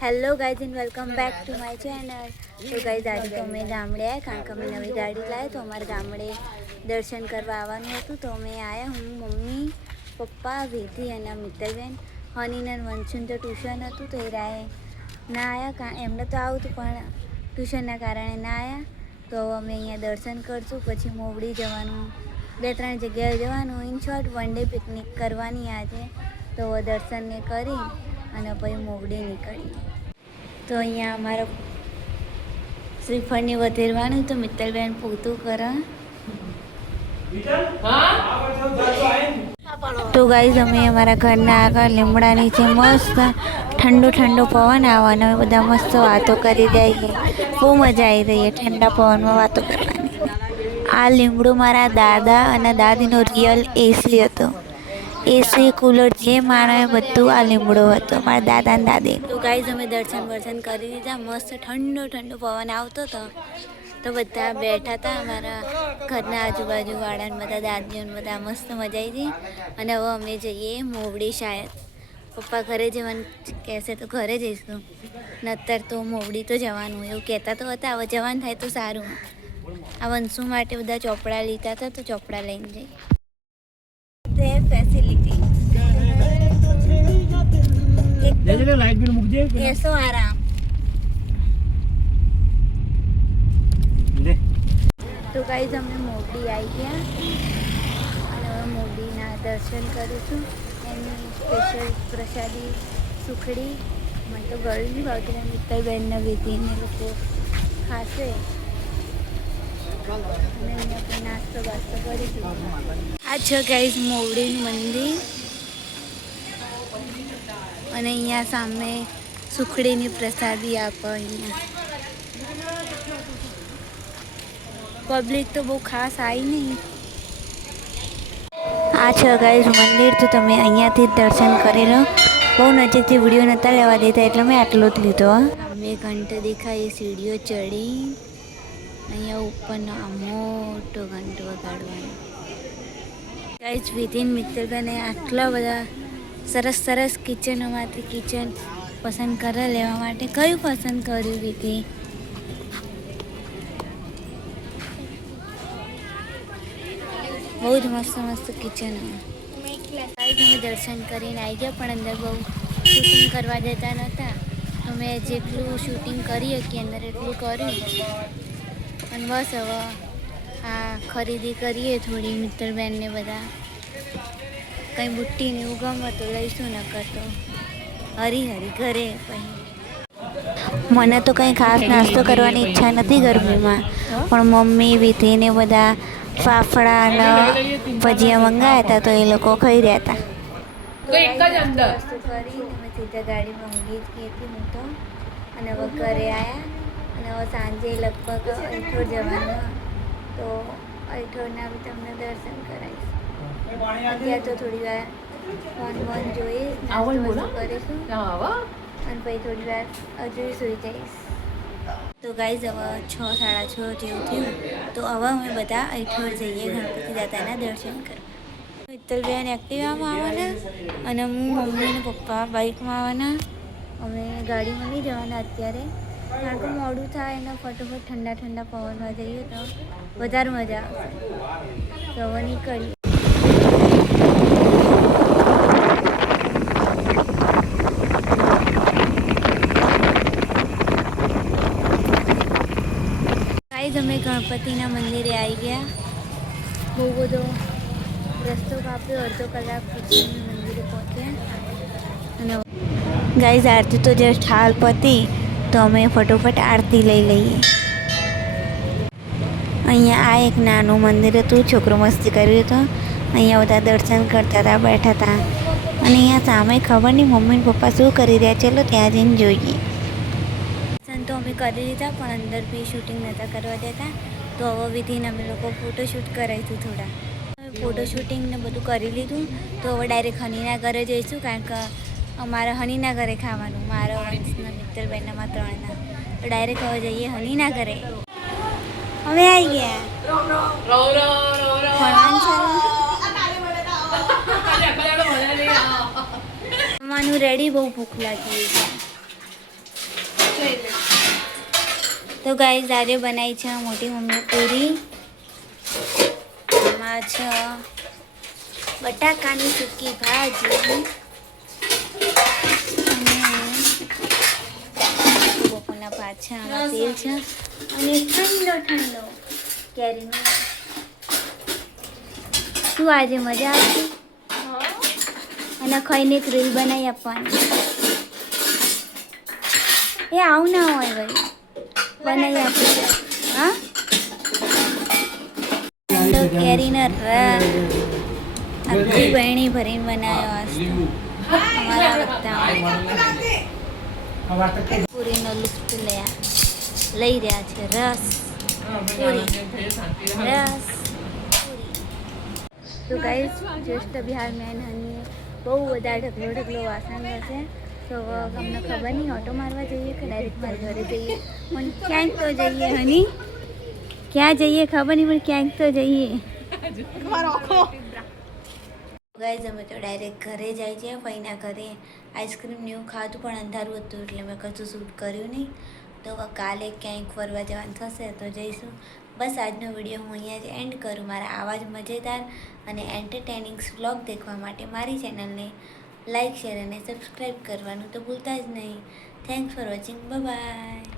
Hello guys and welcome back to my channel. તો guys આજે તો અમે ગામડે આવ્યા કારણ કે અમે નવી ગાડી લાવ્યા તો અમારે ગામડે દર્શન કરવા આવવાનું હતું। તો અમે આવ્યા, હું, મમ્મી, પપ્પા, વિધિ અને મિત્તલબેન। હનીને વંશુન તો ટ્યુશન હતું તો એ રાય ના આવ્યા, એમને તો આવતું પણ ટ્યુશનના કારણે ના આવ્યા। તો અમે અહીંયા દર્શન કરશું, પછી મોવડી જવાનું, 2-3 જગ્યાએ જવાનું। In short one day picnic કરવાની આજે। તો દર્શનને કરી અને પછી મોવડી નીકળી। તો અહીંયા અમારો શ્રીફળને વધેરવાનું તો મિત્તલબેન પોતું કરે। તો ગાઈઝ અમે અમારા ઘરના આગળ લીમડા નીચે મસ્ત ઠંડો ઠંડો પવન આવવાનો, અમે બધા મસ્ત વાતો કરી જઈએ। બહુ મજા આવી રહી ઠંડા પવનમાં વાતો કરવાની। આ લીમડું મારા દાદા અને દાદીનો રિયલ એસી હતો। એસી કુલર જે માણે બધું આ લીમડો હતો મારા દાદા ને દાદી। તો ગાઈઝ અમે દર્શન કરી દીધા, મસ્ત ઠંડો ઠંડો પવન આવતો હતો તો બધા બેઠા હતા અમારા ઘરના આજુબાજુ વાળા ને બધા દાદીઓ ને બધા, મસ્ત મજા આવી હતી। અને હવે અમે જઈએ મોવડી। શાયદ પપ્પા ઘરે જવાનું કહેશે તો ઘરે જઈશું, નતર તો મોવડી તો જવાનું એવું કહેતા તો હતા। હવે જવાનું થાય તો સારું। આ વંશુ માટે બધા ચોપડા લીધા હતા તો ચોપડા લઈને જઈએ। ફેસિલિટી એસો આરામ। તો ગાઈઝ અમે મોવડી આવી ગયા અને હવે મોવડીના દર્શન કરીશું। એની સ્પેશિયલ પ્રસાદી સુખડી મને તો ગળની ભાવતી, મિત્તલબેનને વિધિને લોકો ખાશે અને અહીંયા પણ નાસ્તો બાસ્તો કરીશું। આ છે ગાઈઝ મોવડીનું મંદિર અને અહીંયા સામે સુખડીની પ્રસાદી આપો। અહીંયા પબ્લિક તો બહુ ખાસ આવી નહીં। આ છે ગાઈઝ મંદિર, તો તમે અહીંયાથી જ દર્શન કરી લો। બહુ નજીકથી વિડીયો નહોતા લેવા દેતા એટલે મેં આટલો જ લીધો। અમે ઘંટો દેખાય એ સીડીઓ ચડી અહીંયા ઉપરનો આ મોટો ઘંટો વગાડવાનો। ગાઈઝ વિધિન મિત્તલબેને આટલા બધા સરસ સરસ કિચનોમાંથી કિચન પસંદ કરે લેવા માટે। કયું પસંદ કર્યું વિધિ? બહુ જ મસ્ત મસ્ત કિચન। ગાઈઝ અમે દર્શન કરીને આવી ગયા પણ અંદર બહુ શૂટિંગ કરવા દેતા નહોતા, તો મેં જેટલું શૂટિંગ કરી શકીએ અંદર એટલું કર્યું। અને બસ હવે આ ખરીદી કરીએ થોડી મિત્તલબેનને બધા, કંઈ બુટ્ટીને એવું ગમે તો લઈશું, ન કરતો હરી હરી ઘરે। પછી મને તો કંઈ ખાસ નાસ્તો કરવાની ઈચ્છા નથી ગરમીમાં, પણ મમ્મી વિધિને બધા ફાફડા અને ભજીયા મંગાવ્યા હતા તો એ લોકો ખાઈ રહ્યા હતા। વસ્તુ કરી અમે સીધા ગાડીમાં ઊંઘી જ ગઈ હતી હું તો, અને હવે ઘરે આવ્યા અને હવે સાંજે લગભગ અઠોડ જવાનું, તો અઠોડના બી તમને દર્શન કરાવીશ। અત્યારે તો થોડી વાર ફોન જોઈશ, નાસ્તો કરીશું અને પછી થોડી વાર હજુ સૂઈ જઈશ। તો ગાઈઝ હવે 6-6:30 જેવું થયું તો હવે અમે બધા અઠોડ જઈએ ગણપતિ દાદાના દર્શન કરવા। મિત્તલબેન એક્ટિવામાં આવવાના અને હું, મમ્મી ને પપ્પા બાઇકમાં આવવાના। અમે ગાડીમાં નહીં જવાના અત્યારે કારણ કે મોડું થાય અને ફટોફટ ઠંડા ઠંડા પવનમાં જઈએ તો વધારે મજા આવશે। તો હવે નીકળીએ। ગાઈઝ અમે ગણપતિના મંદિરે આવી ગયા। બહુ બધો રસ્તો કાપ્યો, અડધો કલાક પછી અમે મંદિરે પહોંચ્યા। અને ગાઈઝ આરતી તો જસ્ટ હાલ પતી તો અમે ફટોફટ આરતી લઈ લઈએ। અહીંયા આ એક નાનું મંદિર હતું, છોકરો મસ્તી કર્યું હતો। અહીંયા બધા દર્શન કરતા હતા, બેઠા હતા। અને અહીંયા સામે ખબર નહીં મમ્મી ને પપ્પા શું કરી રહ્યા, ચલો ત્યાં જઈને જોઈએ। દર્શન તો અમે કરી દીધા પણ અંદર બી શૂટિંગ નહોતા કરવા દેતા, તો હવે વિધિને અમે લોકો ફોટોશૂટ કરાવીશું થોડા। ફોટો શૂટિંગ ને બધું કરી લીધું તો હવે ડાયરેક્ટ હનીના ઘરે જઈશું કારણ કે અમારે હનીના ઘરે ખાવાનું, મારા વંશના મિત્તલબેનના માં ત્રણના। તો ડાયરેક્ટ હવે જઈએ હનીના ઘરે। અમે આવી ગયા જમવાનું રેડી, બહુ ભૂખ લાગી છે। તો ગાઈઝ આજે બનાવી છે મોટી મમ્મી પૂરી. એમાં છે બટાકાની સૂકી ભાજી અને બપોરના ભાત છે. આમાં તેલ છે અને ઠંડો ઠંડો કેરીનો. શું આજે મજા આવશે? અને ખાઈને એક રીલ બનાવી આપવાની. એ આવું ના હોય ભાઈ, બનાવી આપી. હા, ઠંડો કેરીનો રસ આખી બહેણી ભરીને બનાવ્યો. અમારા વખતે પૂરીનો લુફ્ત લઈ રહ્યા છે. રસ પૂરી, રસ પૂરી. તો ગાઈસ જસ્ટ બિહાર મેન હની બહુ બધા ઢગલો વાસણ છે. તો અમને ખબર નહીં ઓટો મારવા જઈએ કે ડાયરેક્ટ મારા ઘરે જઈએ. પણ ક્યાંક તો જઈએ હની, ક્યાં જઈએ ખબર નહીં પણ ક્યાંક તો જઈએ. ગાઈઝ અમે તો ડાયરેક્ટ ઘરે જાય છે. ફઈના ઘરે આઈસ્ક્રીમ ને એવું ખાધું પણ અંધારું હતું એટલે મેં કશું શૂટ કર્યું નહીં. તો કાલે ક્યાંક ફરવા જવાનું થશે તો જઈશું. બસ આજનો વિડીયો હું અહીંયા જ એન્ડ કરું. મારા આવા જ મજેદાર અને એન્ટરટેનિંગ વ્લોગ દેખવા માટે મારી ચેનલને લાઇક શેર અને સબસ્ક્રાઈબ કરવાનું તો ભૂલતા જ નહીં. Thanks for watching. બાય.